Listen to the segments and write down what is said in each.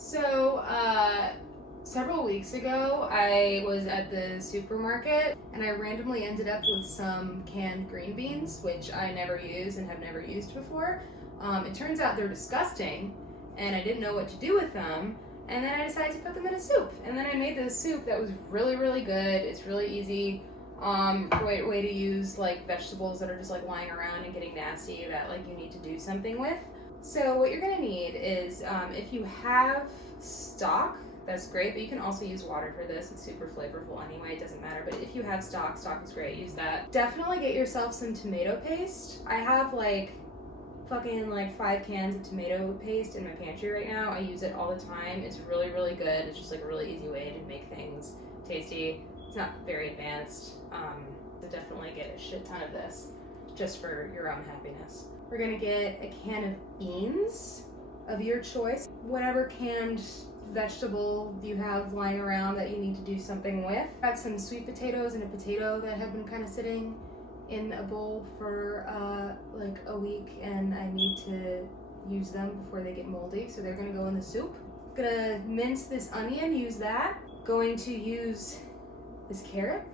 So, several weeks ago, I was at the supermarket and I randomly ended up with some canned green beans, which I never use and have never used before. It turns out they're disgusting and I didn't know what to do with them. And then I decided to put them in a soup. And then I made this soup that was really, really good. It's really easy. Great way to use like vegetables that are just like lying around and getting nasty that like you need to do something with. So what you're gonna need is if you have stock, that's great, but you can also use water for this. It's super flavorful anyway, it doesn't matter. But if you have stock is great, use that. Definitely get yourself some tomato paste. I have like fucking like 5 cans of tomato paste in my pantry right now. I use it all the time. It's really, really good. It's just like a really easy way to make things tasty. It's not very advanced. So definitely get a shit ton of this just for your own happiness. We're gonna get a can of beans of your choice. Whatever canned vegetable you have lying around that you need to do something with. Got some sweet potatoes and a potato that have been kind of sitting in a bowl for like a week, and I need to use them before they get moldy, so they're gonna go in the soup. Gonna mince this onion, use that. Going to use this carrot.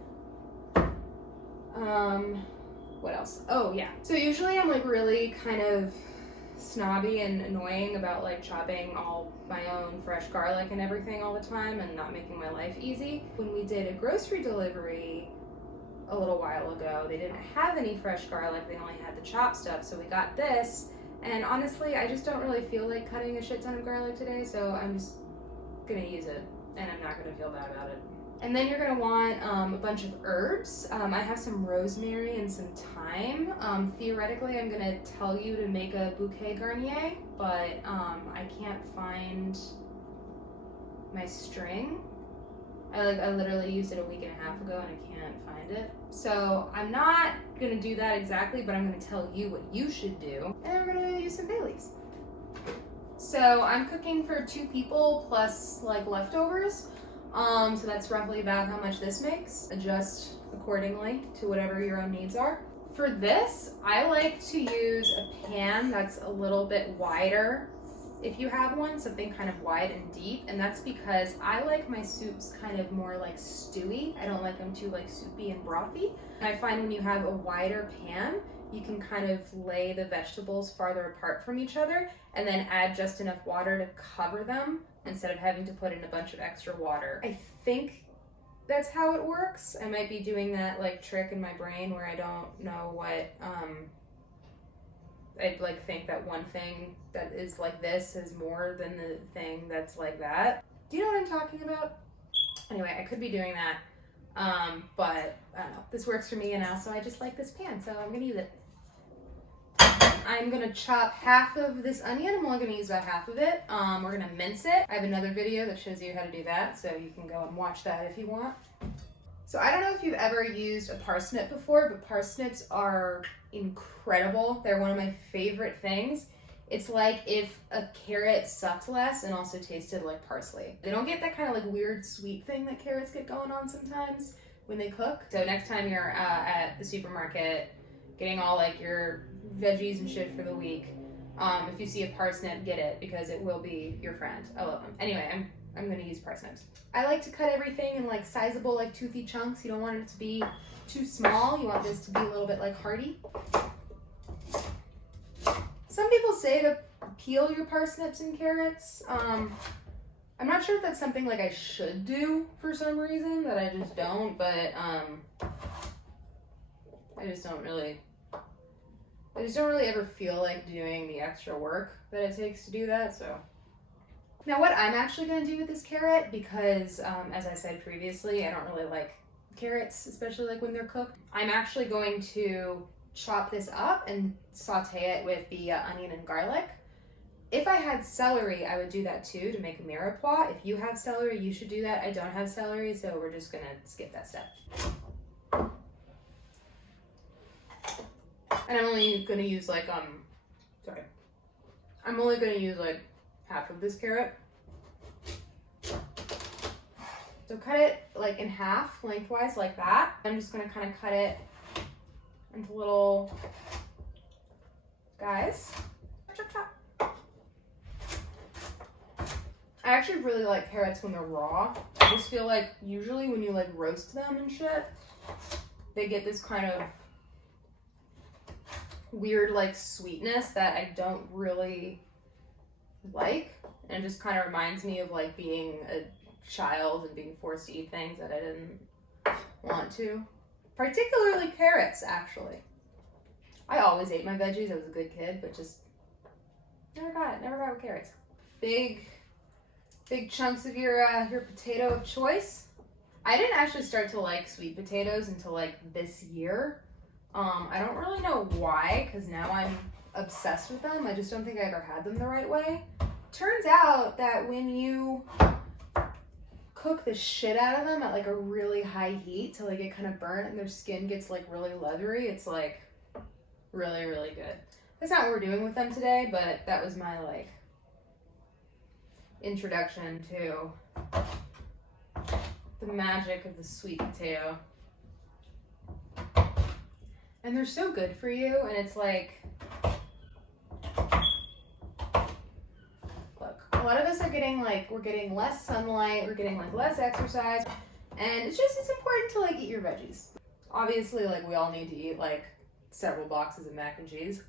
What else? Oh yeah. So usually I'm like really kind of snobby and annoying about like chopping all my own fresh garlic and everything all the time and not making my life easy. When we did a grocery delivery a little while ago, they didn't have any fresh garlic, they only had the chopped stuff, so we got this, and honestly I just don't really feel like cutting a shit ton of garlic today, so I'm just gonna use it and I'm not gonna feel bad about it. And then you're gonna want a bunch of herbs. I have some rosemary and some thyme. Theoretically, I'm gonna tell you to make a bouquet garnier, but I can't find my string. I literally used it a week and a half ago and I can't find it. So I'm not gonna do that exactly, but I'm gonna tell you what you should do. And then we're gonna use some bay leaves. So I'm cooking for 2 people plus like leftovers. So that's roughly about how much this makes. Adjust accordingly to whatever your own needs are. For this, I like to use a pan that's a little bit wider. If you have one, something kind of wide and deep, and that's because I like my soups kind of more like stewy. I don't like them too like soupy and brothy. And I find when you have a wider pan, you can kind of lay the vegetables farther apart from each other and then add just enough water to cover them instead of having to put in a bunch of extra water. I think that's how it works. I might be doing that like trick in my brain where I don't know what, I'd like think that one thing that is like this is more than the thing that's like that. Do you know what I'm talking about? Anyway, I could be doing that, but I don't know. This works for me, and also I just like this pan, so I'm gonna use it. I'm gonna chop half of this onion. I'm only gonna use about half of it. We're gonna mince it. I have another video that shows you how to do that, so you can go and watch that if you want. So I don't know if you've ever used a parsnip before, but parsnips are incredible. They're one of my favorite things. It's like if a carrot sucked less and also tasted like parsley. They don't get that kind of like weird sweet thing that carrots get going on sometimes when they cook. So next time you're at the supermarket getting all like your veggies and shit for the week, if you see a parsnip, get it, because it will be your friend. I love them. Anyway, I'm gonna use parsnips. I like to cut everything in like sizable, like toothy chunks. You don't want it to be too small. You want this to be a little bit like hearty. Some people say to peel your parsnips and carrots. I'm not sure if that's something like I should do for some reason that I just don't, but I just don't really ever feel like doing the extra work that it takes to do that, so. Now what I'm actually gonna do with this carrot, because as I said previously, I don't really like carrots, especially like when they're cooked. I'm actually going to chop this up and saute it with the onion and garlic. If I had celery, I would do that too to make a mirepoix. If you have celery, you should do that. I don't have celery, so we're just gonna skip that step. And I'm only gonna use like, I'm only gonna use like half of this carrot. So cut it like in half lengthwise like that. I'm just gonna kind of cut it into little guys. Chop, chop. I actually really like carrots when they're raw. I just feel like usually when you like roast them and shit, they get this kind of weird like sweetness that I don't really like. And it just kind of reminds me of like being a child and being forced to eat things that I didn't want to. Particularly carrots, actually. I always ate my veggies. I was a good kid, but just never got with carrots. Big chunks of your potato of choice. I didn't actually start to like sweet potatoes until like this year. I don't really know why, because now I'm obsessed with them. I just don't think I ever had them the right way. Turns out that when you cook the shit out of them at like a really high heat till they get kind of burnt and their skin gets like really leathery, it's like really, really good. That's not what we're doing with them today, but that was my like introduction to the magic of the sweet potato. And they're so good for you, and it's like, look, a lot of us are getting like, we're getting less sunlight, we're getting like less exercise, and it's important to like eat your veggies. Obviously, like we all need to eat like several boxes of mac and cheese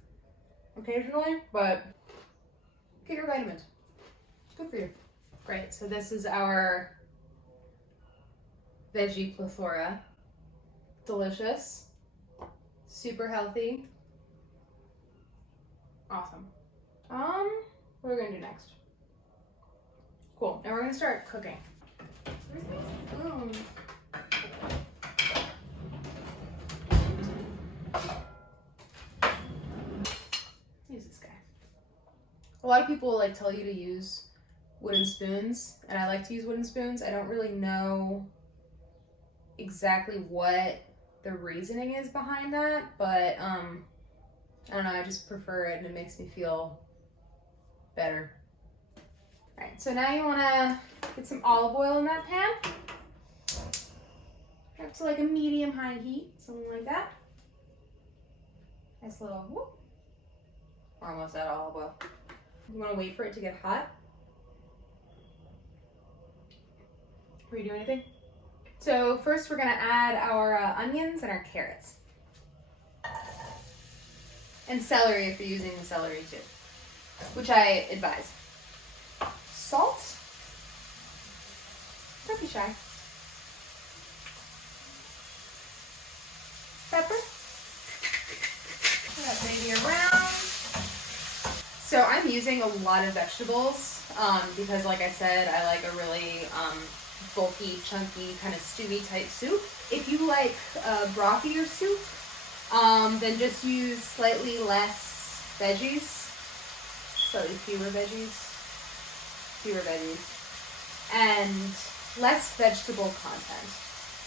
occasionally, but get your vitamins. It's good for you. Great, so this is our veggie plethora. Delicious, super healthy, awesome. What are we gonna do next? Cool, and we're gonna start cooking. Where's my spoon? Use this guy. A lot of people like tell you to use wooden spoons, and I like to use wooden spoons. I don't really know exactly what the reasoning is behind that, but I don't know, I just prefer it and it makes me feel better. All right, so now you wanna get some olive oil in that pan. Up to like a medium-high heat, something like that. Nice little whoop. We're almost out of olive oil. You wanna wait for it to get hot. Are you doing anything? So first we're gonna add our onions and our carrots. And celery if you're using the celery too, which I advise. Salt. Don't be shy. Pepper. Put that baby around. So I'm using a lot of vegetables because like I said, I like a really bulky, chunky, kind of stewy type soup. If you like brothier soup, then just use slightly less veggies, slightly fewer veggies, and less vegetable content.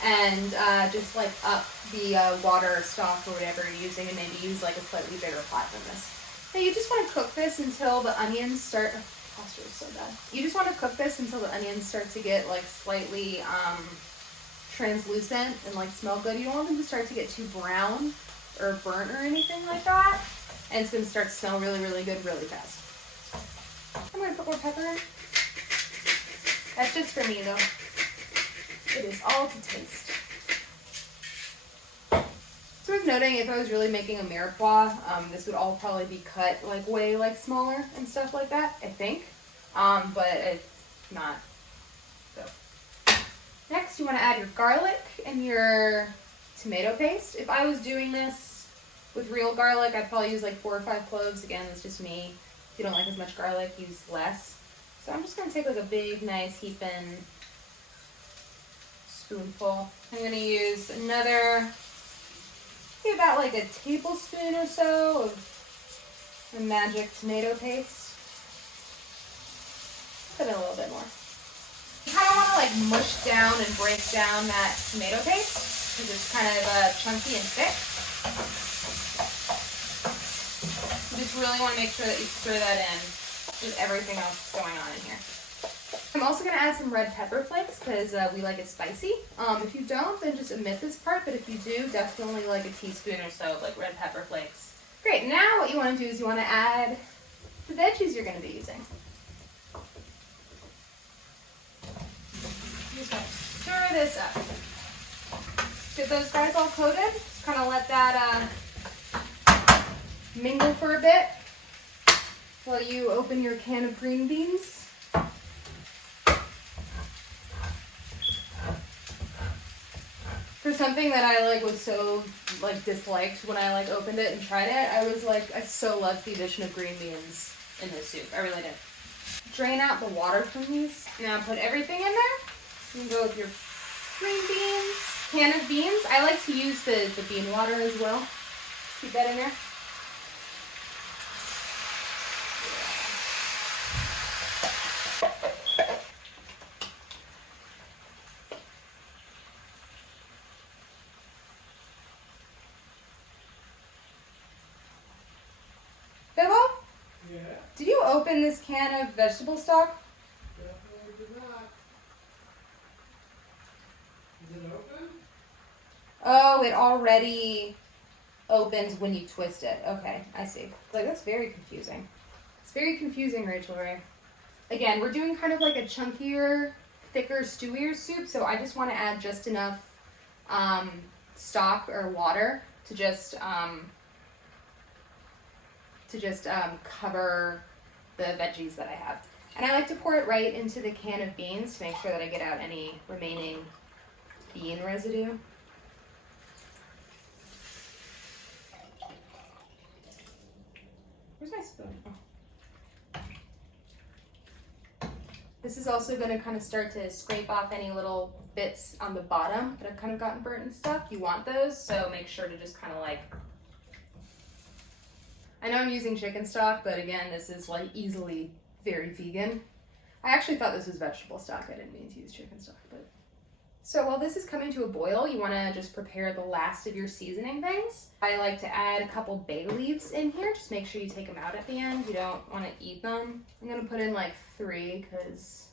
And just like up the water stock or whatever you're using, and maybe use like a slightly bigger pot than this. Now you just want to cook this until the onions start. Posture is so bad. You just want to cook this until the onions start to get like slightly translucent and like smell good. You don't want them to start to get too brown or burnt or anything like that. And it's going to start to smell really, really good really fast. I'm going to put more pepper in. That's just for me though. It is all to taste. It's worth noting, if I was really making a mirepoix, this would all probably be cut like way like smaller and stuff like that, I think. But it's not. So next you want to add your garlic and your tomato paste. If I was doing this with real garlic, I'd probably use like 4 or 5 cloves. Again, that's just me. If you don't like as much garlic, use less. So I'm just going to take like a big, nice heaping spoonful. I'm going to use another, maybe about like a tablespoon or so of the magic tomato paste. Put in a little bit more. You kind of want to like mush down and break down that tomato paste because it's kind of chunky and thick. You just really want to make sure that you stir that in with everything else going on in here. I'm also going to add some red pepper flakes because we like it spicy. If you don't, then just omit this part, but if you do, definitely like a teaspoon or so of like red pepper flakes. Great, now what you want to do is you want to add the veggies you're going to be using. Just gonna stir this up. Get those guys all coated. Just kind of let that mingle for a bit while you open your can of green beans. For something that I was so disliked when I opened it and tried it, I was I so loved the addition of green beans in this soup. I really did. Drain out the water from these. Now put everything in there. You can go with your green beans, can of beans. I like to use the bean water as well. Keep that in there. Did you open this can of vegetable stock? Definitely did not. Is it open? Oh, it already opens when you twist it. Okay, I see. That's very confusing. It's very confusing, Rachel Ray. Again, we're doing kind of a chunkier, thicker, stewier soup, so I just want to add just enough stock or water to just cover the veggies that I have. And I like to pour it right into the can of beans to make sure that I get out any remaining bean residue. Where's my spoon? Oh. This is also going to kind of start to scrape off any little bits on the bottom that have kind of gotten burnt and stuff. You want those, so make sure to just kind of I know I'm using chicken stock, but again, this is easily very vegan. I actually thought this was vegetable stock. I didn't mean to use chicken stock, but. So while this is coming to a boil, you want to just prepare the last of your seasoning things. I like to add a couple bay leaves in here. Just make sure you take them out at the end. You don't want to eat them. I'm going to put in 3 because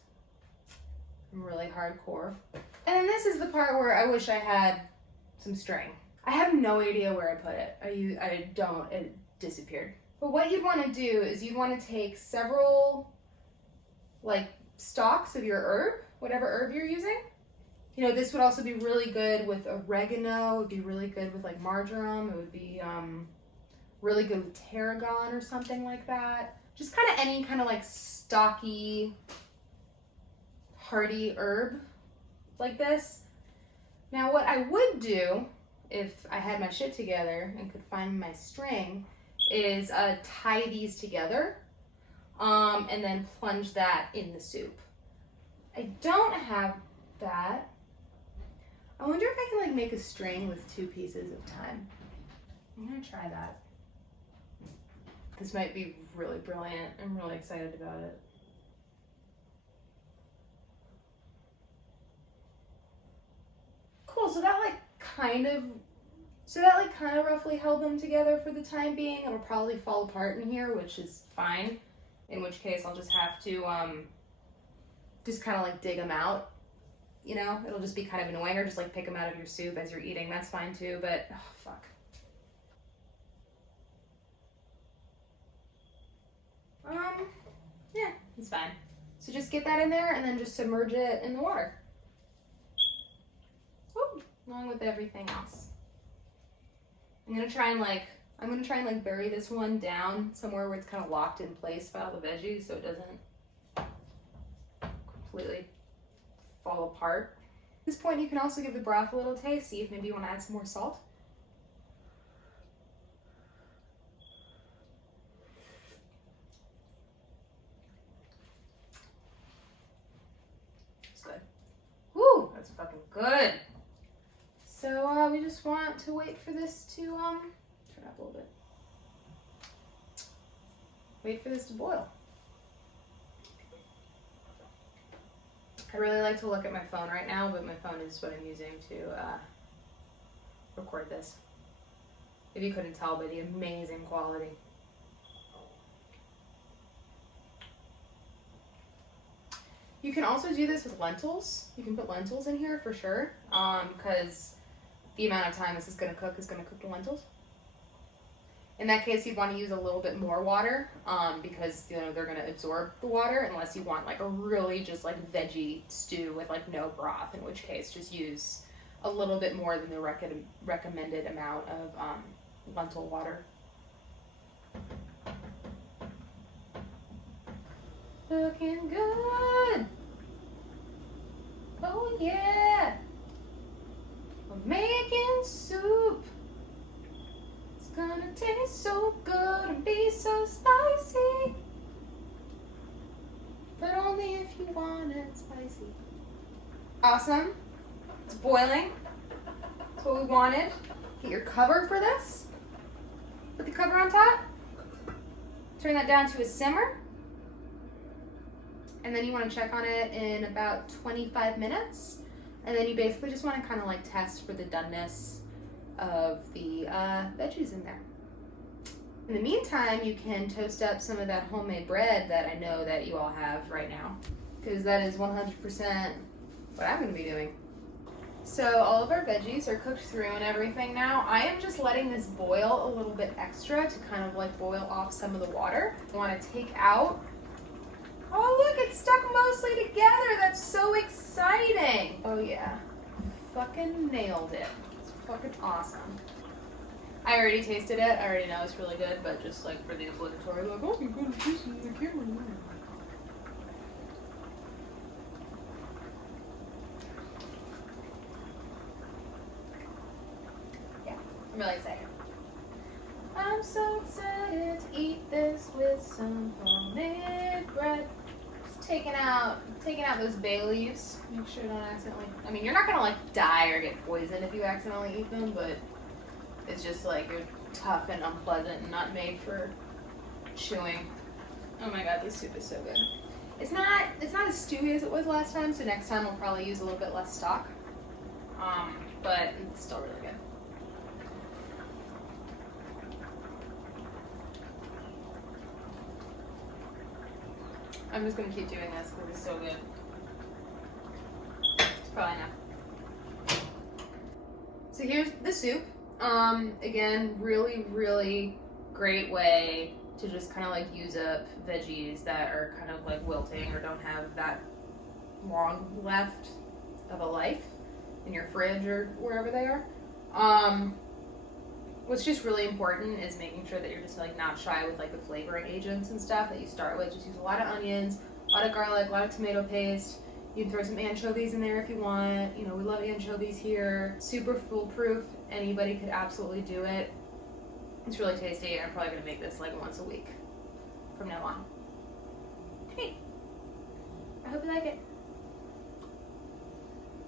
I'm really hardcore. And then this is the part where I wish I had some string. I have no idea where I put it. I don't. It disappeared. But what you'd want to do is you'd want to take several stalks of your herb, whatever herb you're using. This would also be really good with oregano. It would be really good with marjoram. It would be really good with tarragon or something like that. Just kind of any kind of stocky, hearty herb like this. Now what I would do if I had my shit together and could find my string is tie these together and then plunge that in the soup. I don't have that. I wonder if I can make a string with 2 pieces of thyme. I'm gonna try that. This might be really brilliant. I'm really excited about it. Cool, so that kind of roughly held them together for the time being. It'll probably fall apart in here, which is fine. In which case I'll just have to just kind of dig them out. It'll just be kind of annoying, or just pick them out of your soup as you're eating. That's fine too, but oh, fuck. Yeah, it's fine. So just get that in there and then just submerge it in the water. Woo, along with everything else. I'm gonna try and bury this one down somewhere where it's kind of locked in place by all the veggies so it doesn't completely fall apart. At this point, you can also give the broth a little taste. See if maybe you want to add some more salt. It's good. Woo, that's fucking good. So we just want to wait for this to turn up a little bit. Wait for this to boil. I really like to look at my phone right now, but my phone is what I'm using to record this. If you couldn't tell by the amazing quality. You can also do this with lentils. You can put lentils in here for sure, because the amount of time this is going to cook the lentils. In that case, you'd want to use a little bit more water because they're going to absorb the water, unless you want like a really just like veggie stew with like no broth, in which case just use a little bit more than the recommended amount of lentil water. Looking good. Oh yeah. We're making soup. It's gonna taste so good and be so spicy. But only if you want it spicy. Awesome. It's boiling. That's what we wanted. Get your cover for this. Put the cover on top. Turn that down to a simmer. And then you want to check on it in about 25 minutes. And then you basically just want to kind of like test for the doneness of the veggies in there. In the meantime, you can toast up some of that homemade bread that I know that you all have right now, because that is 100% what I'm going to be doing. So all of our veggies are cooked through and everything now. I am just letting this boil a little bit extra to kind of like boil off some of the water. I want to take out. Oh look, it's stuck mostly together. That's so exciting. Oh yeah, fucking nailed it. It's fucking awesome. I already tasted it. I already know it's really good, but just like for the obligatory, like, oh, you're going to taste it in the camera. Yeah, I'm really excited. I'm so excited to eat this with some homemade bread. Just taking out those bay leaves. Make sure you don't accidentally. I mean, you're not gonna like die or get poisoned if you accidentally eat them, but it's just like you're tough and unpleasant and not made for chewing. Oh my god, this soup is so good. It's not as stewy as it was last time, so next time we'll probably use a little bit less stock. But it's still really good. I'm just gonna keep doing this because it's so good. It's probably enough. So here's the soup. Again, really, really great way to just kind of like use up veggies that are kind of like wilting or don't have that long left of a life in your fridge or wherever they are. What's just really important is making sure that you're just like not shy with like the flavoring agents and stuff that you start with. Just use a lot of onions, a lot of garlic, a lot of tomato paste. You can throw some anchovies in there if you want. We love anchovies here. Super foolproof. Anybody could absolutely do it. It's really tasty. I'm probably gonna make this like once a week from now on. Hey, I hope you like it.